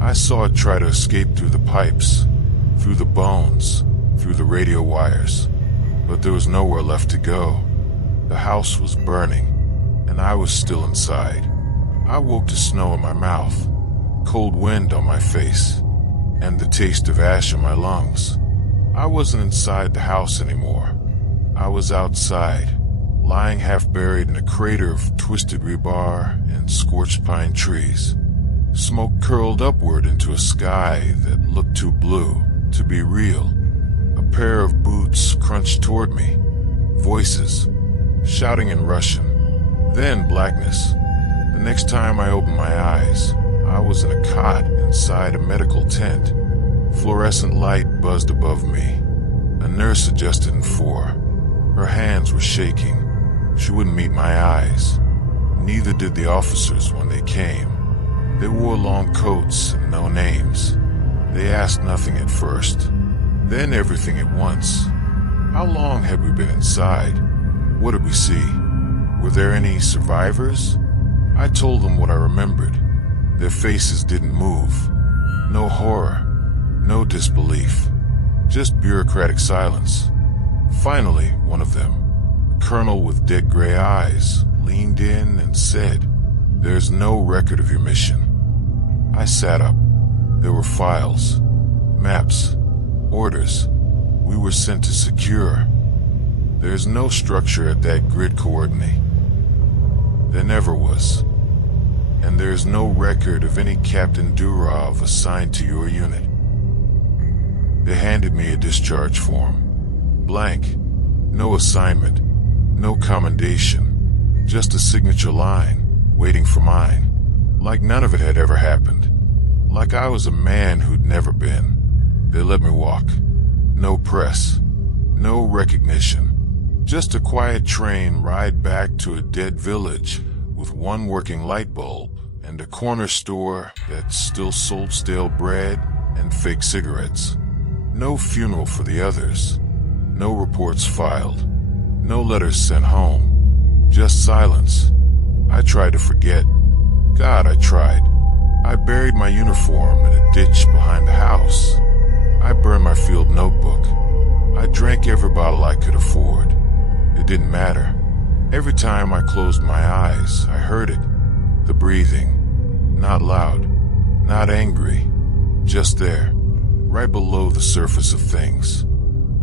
I saw it try to escape through the pipes, through the bones, through the radio wires. But there was nowhere left to go. The house was burning, and I was still inside. I woke to snow in my mouth, cold wind on my face, and the taste of ash in my lungs. I wasn't inside the house anymore. I was outside, lying half buried in a crater of twisted rebar and scorched pine trees. Smoke curled upward into a sky that looked too blue to be real. A pair of boots crunched toward me. Voices, shouting in Russian. Then blackness. The next time I opened my eyes, I was in a cot inside a medical tent. Fluorescent light buzzed above me. A nurse adjusted in 4. Her hands were shaking. She wouldn't meet my eyes. Neither did the officers when they came. They wore long coats and no names. They asked nothing at first, then everything at once. How long had we been inside? What did we see? Were there any survivors? I told them what I remembered. Their faces didn't move. No horror, no disbelief, just bureaucratic silence. Finally, one of them, a colonel with dead gray eyes, leaned in and said, "There's no record of your mission." I sat up. There were files, maps, orders. We were sent to secure. There's no structure at that grid coordinate. There never was. And there's no record of any Captain Durov assigned to your unit. They handed me a discharge form. Blank. No assignment. No commendation. Just a signature line, waiting for mine. Like none of it had ever happened. Like I was a man who'd never been. They let me walk. No press. No recognition. Just a quiet train ride back to a dead village with one working light bulb and a corner store that still sold stale bread and fake cigarettes. No funeral for the others. No reports filed. No letters sent home. Just silence. I tried to forget. God, I tried. I buried my uniform in a ditch behind the house. I burned my field notebook. I drank every bottle I could afford. It didn't matter. Every time I closed my eyes, I heard it. The breathing. Not loud. Not angry. Just there. Right below the surface of things.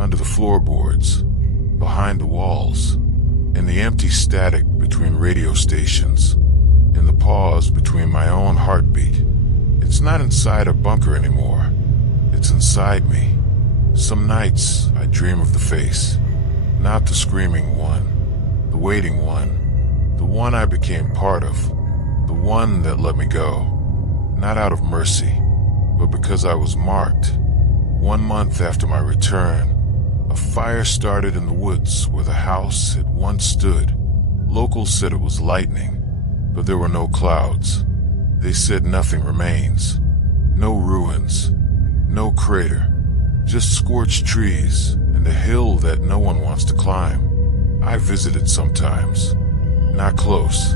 Under the floorboards. Behind the walls. In the empty static between radio stations. In the pause between my own heartbeat. It's not inside a bunker anymore. It's inside me. Some nights I dream of the face. Not the screaming one. The waiting one. The one I became part of. The one that let me go. Not out of mercy, but because I was marked. 1 month after my return, a fire started in the woods where the house had once stood. Locals said it was lightning, but there were no clouds. They said nothing remains. No ruins. No crater. Just scorched trees and a hill that no one wants to climb. I visited sometimes. Not close.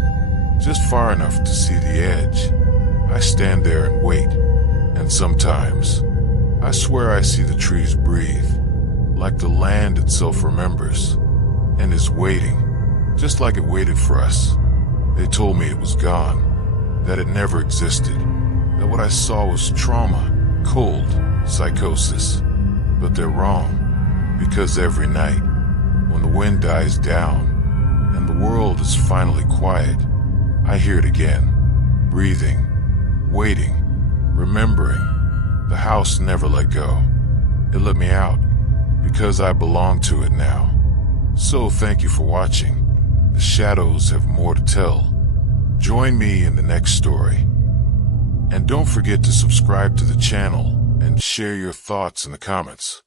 Just far enough to see the edge. I stand there and wait. And sometimes, I swear I see the trees breathe. Like the land itself remembers. And is waiting. Just like it waited for us. They told me it was gone. That it never existed. That what I saw was trauma, cold, psychosis. But they're wrong. Because every night, when the wind dies down, and the world is finally quiet, I hear it again. Breathing. Waiting. Remembering. The house never let go. It let me out. Because I belong to it now. So thank you for watching. The shadows have more to tell. Join me in the next story. And don't forget to subscribe to the channel and share your thoughts in the comments.